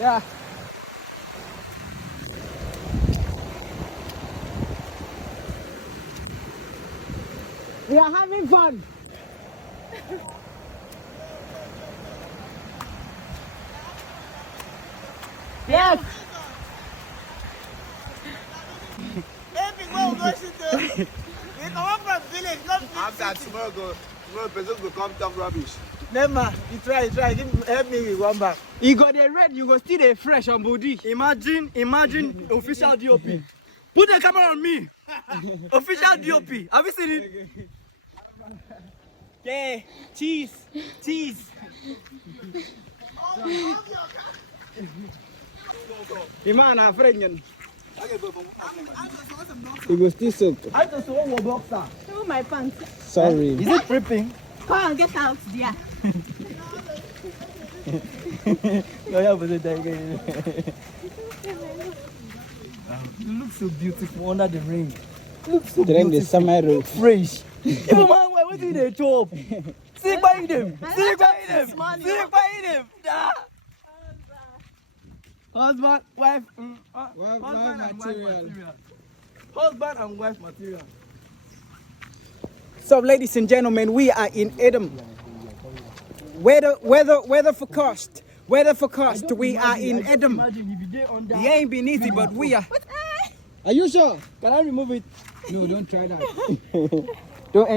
Yeah. We are having fun. Yes. We come from village, not After tomorrow person will come talk rubbish. Nema, you try. Help me with one back. You got the red, you go still the fresh on body. Imagine official DOP. Put the camera on me. Official DOP. Have you seen it? Yeah, cheese. The man are friend. You go still soak. I just want one boxer. Show my pants. Sorry. Is it dripping? Come on, get out, dear. No, yeah, but again. You look so beautiful under the rain. Look so During the beautiful. summer road. Fresh. Even man, why do they chop? Stick by them. Husband, wife, husband and wife material. Husband and wife material. So, ladies and gentlemen, we are in Edom. Weather forecast. Weather forecast. We are in Edom. Imagine if you did under. It ain't been easy, but we are. Are you sure? Can I remove it? No, don't try that.